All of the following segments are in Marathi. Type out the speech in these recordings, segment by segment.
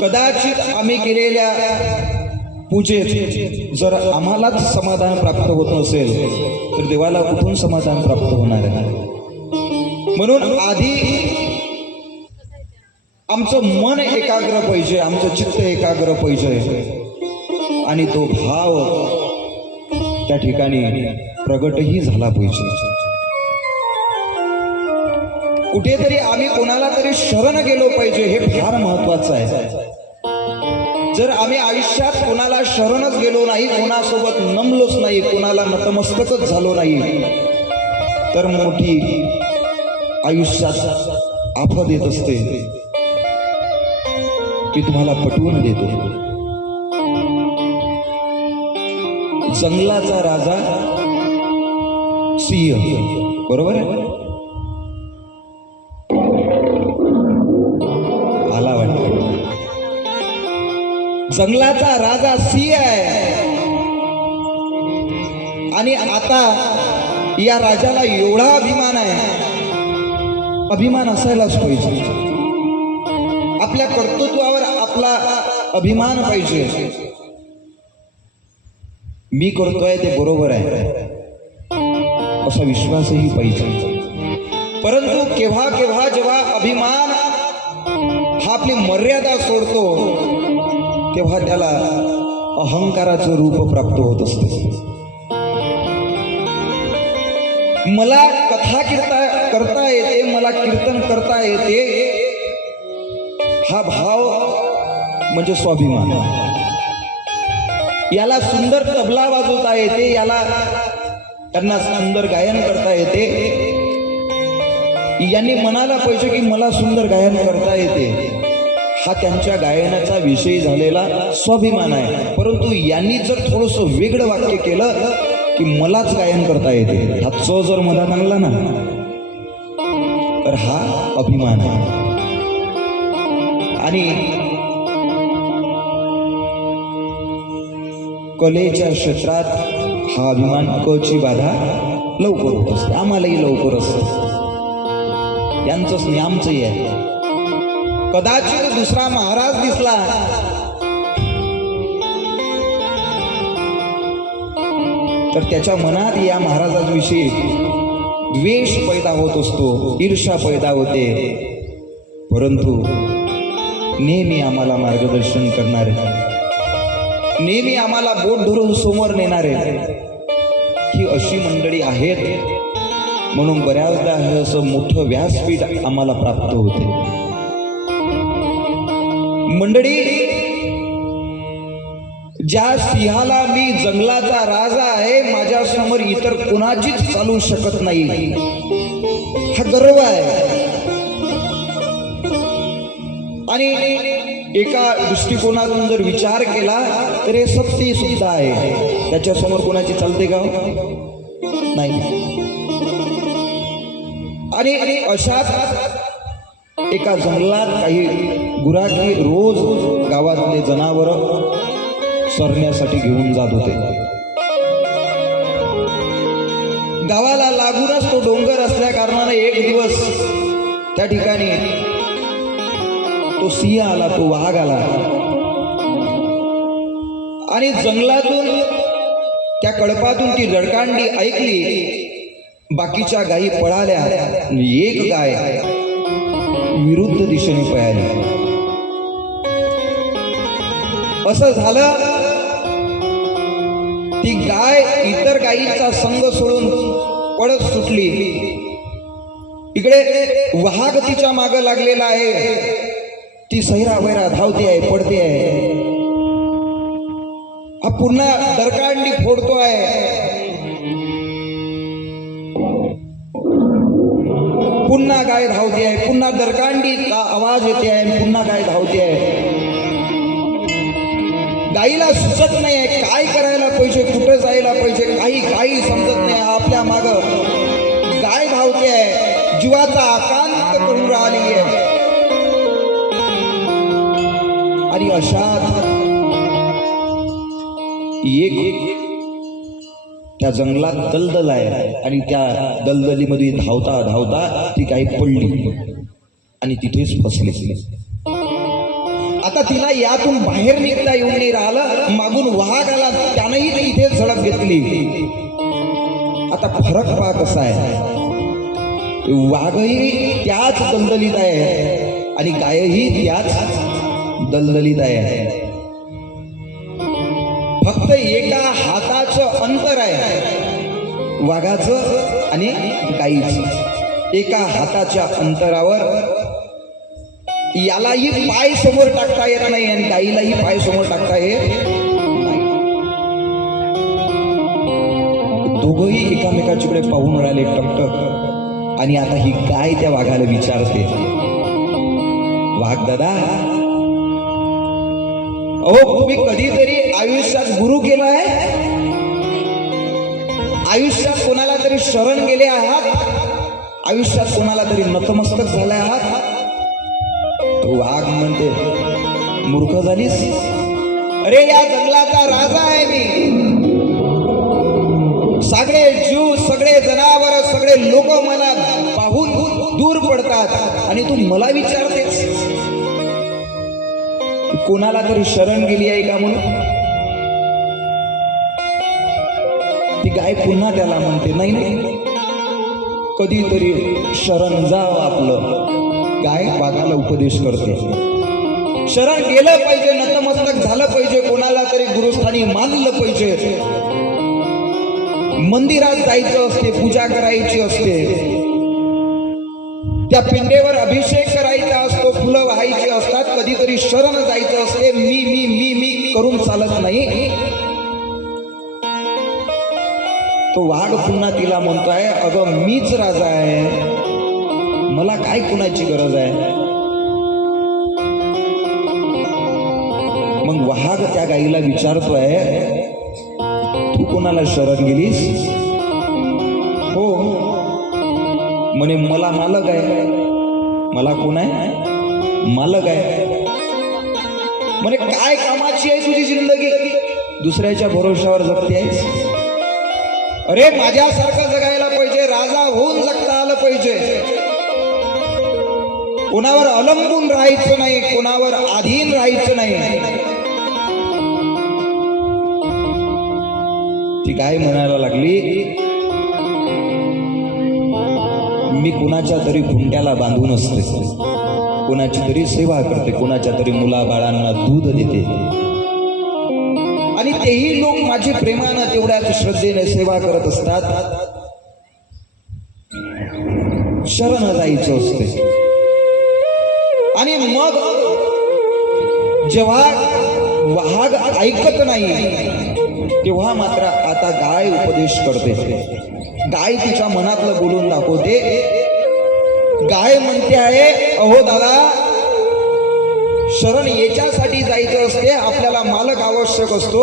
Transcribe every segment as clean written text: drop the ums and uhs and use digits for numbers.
कदाचित आम्ही केलेल्या पूजेत जर आम्हालाच समाधान प्राप्त होत नसेल तर देवाला कुठून समाधान प्राप्त होणार आहे? म्हणून आधी आमचं मन एकाग्र पाहिजे, आमचं चित्त एकाग्र पाहिजे आणि तो भाव त्या ठिकाणी प्रगटही झाला पाहिजे. कुठेतरी आम्ही कोणाला तरी शरण गेलो पाहिजे, हे फार महत्वाचं आहे. जर आम्ही आयुष्यात कोणाला शरणच गेलो नाही, कोणासोबत नमलोच नाही, कोणाला नतमस्तकच झालो नाही, तर मोठी आयुष्यात आफत येत असते. मी तुम्हाला पटवून देतो. जंगलाचा राजा सिंह, बरोबर आहे? आला वाटतं. जंगलाचा राजा सिंह आहे आणि आता या राजाला एवढा अभिमान आहे. अभिमान असायलाच पाहिजे. आपल्या कर्तृत्वावर आपला अभिमान पाहिजे. मी करतोय ते बरोबर आहे असा विश्वासही पाहिजे. परंतु केव्हा केव्हा जेव्हा अभिमान हा आपली मर्यादा सोडतो तेव्हा त्याला अहंकाराचं रूप प्राप्त होत असते. मला कथा करता येते, मला कीर्तन करता येते, हा भाव म्हणजे स्वाभिमान. याला सुंदर तबला वाजवता येते, याला त्यांना सुंदर गायन करता येते. यांनी म्हणायला पाहिजे की मला सुंदर गायन करता येते. हा त्यांच्या गायनाचा विषय झालेला स्वाभिमान आहे. परंतु यांनी जर थोडंसं वेगळं वाक्य केलं की मलाच गायन करता येते, हा च जर मधात आणला ना तर हा अभिमान आहे. आणि कलेच्या क्षेत्रात हा अभिमान कची बाधा लवकर होत असते. आम्हालाही लवकर असतं. यांचंच नाही, आमचंही आहे. कदाचित दुसरा महाराज दिसला तर त्याच्या मनात या महाराजांविषयी द्वेष पैदा होत असतो, ईर्ष्या पैदा होते. परंतु नेहमी आम्हाला मार्गदर्शन करणारे, नेहमी आम्हाला बोट धरून समोर नेणारे ही अशी मंडळी आहेत. म्हणून बऱ्याचदा हे असं मोठं व्यासपीठ आम्हाला प्राप्त होते. मंडळी, ज्या सिंहाला मी जंगलाचा राजा आहे, माझ्या समोर इतर कोणाचीच चालू शकत नाही, हा गर्व आहे. आणि एका दृष्टिकोनातून जर विचार केला तर हे सत्य सुद्धा आहे. त्याच्या समोर कोणाची चालते का? नाही. आणि अशाच एका जंगलात काही गुराखी रोज गावातले जनावर चरण्यासाठी घेऊन जात होते. गावाला लागूनच तो डोंगर असल्या कारणाने एक दिवस त्या ठिकाणी तो सिंह आला, तो वाघ आला आणि जंगलातून त्या कळपातून ती रडकांडी ऐकली. बाकीच्या गायी पळाल्या. एक गाय विरुद्ध दिशेने पळाली. असं झालं, ती गाय इतर गायीचा संग सोडून पळत सुटली. इकडे वाघ तिच्या मागे लागलेला आहे. ती सैरा वैरा धावते आहे, पडते आहे. हा पुन्हा दरकांडी फोडतो आहे. पुन्हा गाय धावते आहे, पुन्हा दरकांडीचा आवाज येते आहे, पुन्हा गाय धावते आहे. गाईला सुचत नाही आहे काय करायला पाहिजे, कुठे जायला पाहिजे, काही समजत नाही. आपल्या माग गाय धावते आहे, जीवाचा आकांत करून राहिली आहे. आणि अशात एक त्या जंगलात दलदल आहे आणि त्या दलदलीमध्ये धावता धावता ती गाय पडली आणि तिथेच फसली. आता तिला यातून बाहेर निघता येऊन नाही राहिलं. मागून वाघ आला, त्यानंही ती इथे झडप घेतली. आता फरक पहा कसा आहे. वाघही त्याच दलदलीत आहे आणि गायही त्याच दलदलीत आहे. फक्त एका हाताचं अंतर आहे वाघाचं आणि गायीचं. एका हाताच्या अंतरावर यालाही पाय समोर टाकता येत नाही आणि गायीलाही पाय समोर टाकता येत नाही. दोघंही एकामेकाच्याकडे पाहून राहिले टकटक. आणि आता ही गाय त्या वाघाला विचारते, वाघ दादा, अहो तुम्ही कधीतरी आयुष्यात गुरु केलाय? आयुष्यात कोणाला तरी शरण गेले आहात? आयुष्यात कोणाला तरी नतमस्तक झाले आहात? तो वाघ म्हणते, मूर्ख झालीस? अरे या जंगलाचा राजा आहे मी. सगळे जीव, सगळे जनावर, सगळे लोक मला पाहून दूर पडतात आणि तू मला विचारतेस कोणाला तरी शरण गेली आहे का म्हणून? ती गाय पुन्हा त्याला म्हणते, नाही नाही, कधीतरी शरण जाव आपलं. गाय वाघाला उपदेश करते, शरण गेलं पाहिजे, नतमस्तक झालं पाहिजे, कोणाला तरी गुरुस्थानी मानलं पाहिजे. मंदिरात जायचं असते, पूजा करायची असते, त्या पिंडेवर अभिषेक करायचा असतो, फुलं वाहायची असतात. कधीतरी शरण जायचं असते. मी मी मी मी करून चालत नाही. तो वाघ पुन्हा तिला म्हणतोय, अगं मीच राजा आहे, मला काय कुणाची गरज आहे? मग वाघ त्या गाईला विचारतोय, तू कोणाला शरण गेलीस? हो म्हणे, मला मालक आहे. मला कोण आहे? मालक आहे. म्हणे काय कामाची आहे तुझी जिंदगी? दुसऱ्याच्या भरोशावर जगते आहेस? अरे माझ्यासारखं जगायला पाहिजे, राजा होऊन जगता आलं पाहिजे. कोणावर अवलंबून राहायचं नाही, कोणावर अधीन राहायचं नाही. ती गाय म्हणायला लागली, मी कुणाच्या तरी खुंट्याला बांधून असते, कुणाची तरी सेवा करते, कुणाच्या तरी मुलाबाळांना दूध देते आणि तेही लोक माझी प्रेमानं तेवढ्याच श्रद्धेने सेवा करत असतात. शरण जायचं असते. आणि मग जेव्हा वाघ ऐकत नाही तेव्हा मात्र आता गाय उपदेश करते. गाय तिच्या मनातलं बोलून दाखवते. गाय म्हणते आहे, अहो दादा, शरण याच्यासाठी जायचं असते, आपल्याला मालक आवश्यक असतो.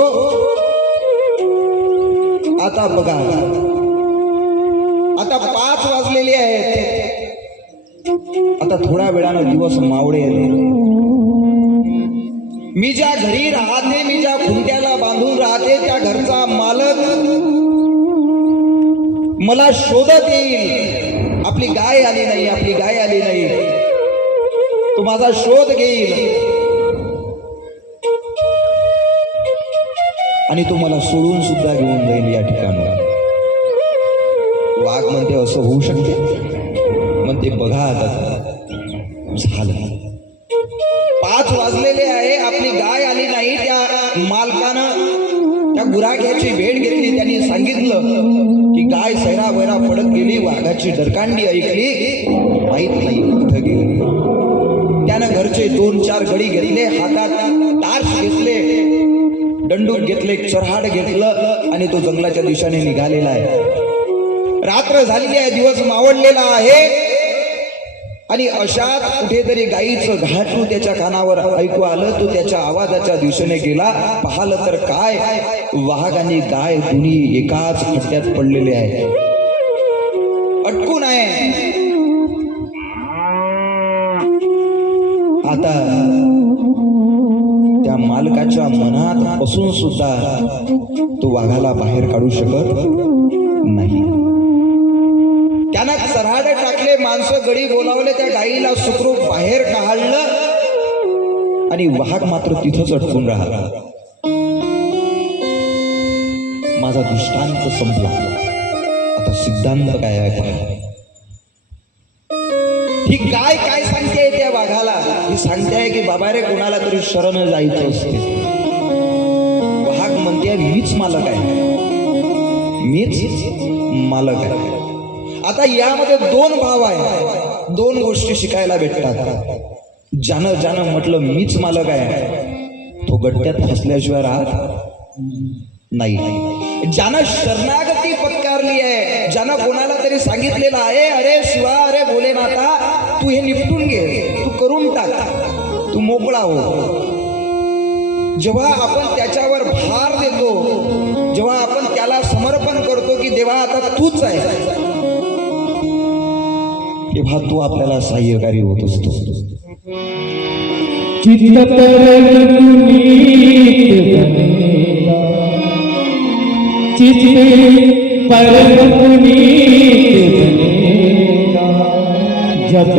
आता बघा, आता 5 वाजलेले आहेत. आता थोड्या वेळानं दिवस मावळे येते. मी ज्या घरी राहते, मी ज्या खुंट्याला बांधून राहते, त्या घरचा मालक मला शोधत येईल. आपली गाय आली नाही, आपली गाय आली नाही, तो माझा शोध घेईल आणि तो मला सोडून सुद्धा घेऊन जाईल या ठिकाणी. वाघ म्हणते, असं होऊ शकते? म्हणते, बघा आता झालं, 5 वाजलेले आहे, आपली गाय आली नाही. त्या मालकानं त्या गुराख्याची भेट घेतली. त्यांनी सांगितलं की गाय सैरा वैरा पडत गेली. वाघाची डरकांडी ऐकली, माहित नाही कुठं गेली. त्यानं घरचे 2-4 गडी घेतले, हातात टार्च घेतले, दंडूक घेतले, चरहाड घेतलं आणि तो जंगलाच्या दिशेने निघालेला आहे. रात्र झालेली आहे, दिवस मावळलेला आहे आणि अशात कुठेतरी गाईचं घाटू त्याच्या कानावर ऐकू आलं. तो त्याच्या आवाजाच्या दिशेने गेला. पाहिलं तर काय, वाघ आणि गाय दोन्ही एकाच खड्ड्यात पडलेले आहे, अटकून आहे. आता त्या मालकाच्या मनात बसून सुद्धा तो वाघाला बाहेर काढू शकत नाही. त्यानं चरहाडे टाकले, माणसं गडी बोलावले, त्या गाईला सुखरूप बाहेर काढलं आणि वाघ मात्र तिथंच अटकून राहिला. माझा दृष्टांत संपला. आता सिद्धांत काय आहे पहा. ही काय काय सांगते त्या वाघाला. ही सांगते की बाबा रे कोणाला तरी शरण जायचं असते. वाघ म्हणते मीच मालक आहे, मीच मालक आहे. आता यामध्ये दोन भाव आहे, दोन गोष्टी शिकायला भेटतात. ज्यानं म्हटलं मीच मालक आहे तो गट्ट्यात फसल्याशिवाय राहत नाही. ज्यानं शरणागती पत्कारली आहे, ज्यानं कोणाला तरी सांगितलेलं आहे अरे शिवा अरे भोलेनाथा तू हे निपटून घे, तू करून टाक, तू मोकळा हो. जेव्हा आपण त्याच्यावर भार देतो, जेव्हा आपण त्याला समर्पण करतो की देवा आता तूच आहे, तेव्हा तो आपल्याला सहाय्यकारी होत असतो. चित्त परम पुनीत बनेगा, चित्त परम पुनीत बनेगा, जब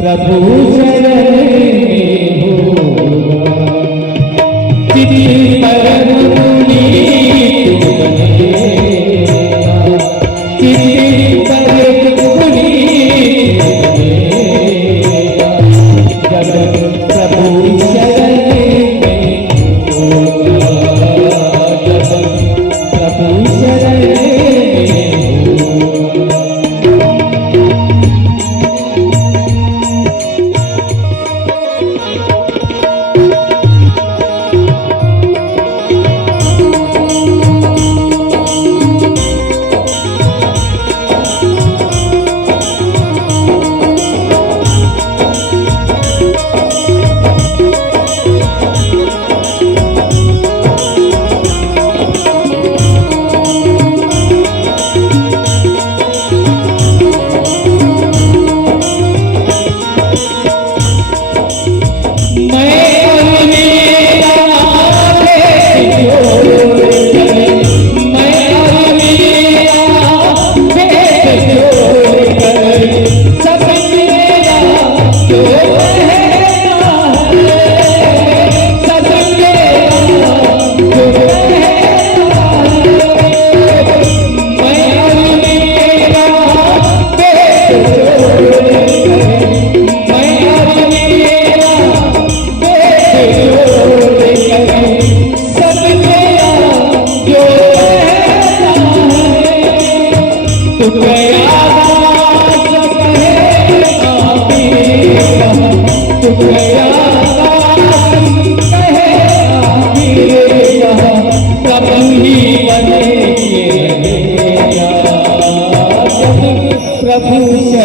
प्रभु शरण में होगा. चित्त परम पुनीत बनेगा, चित्त परम पुनीत बनेगा, जब प्रभु शरण में होगा, जब प्रभु शरण में होगा. प्रभु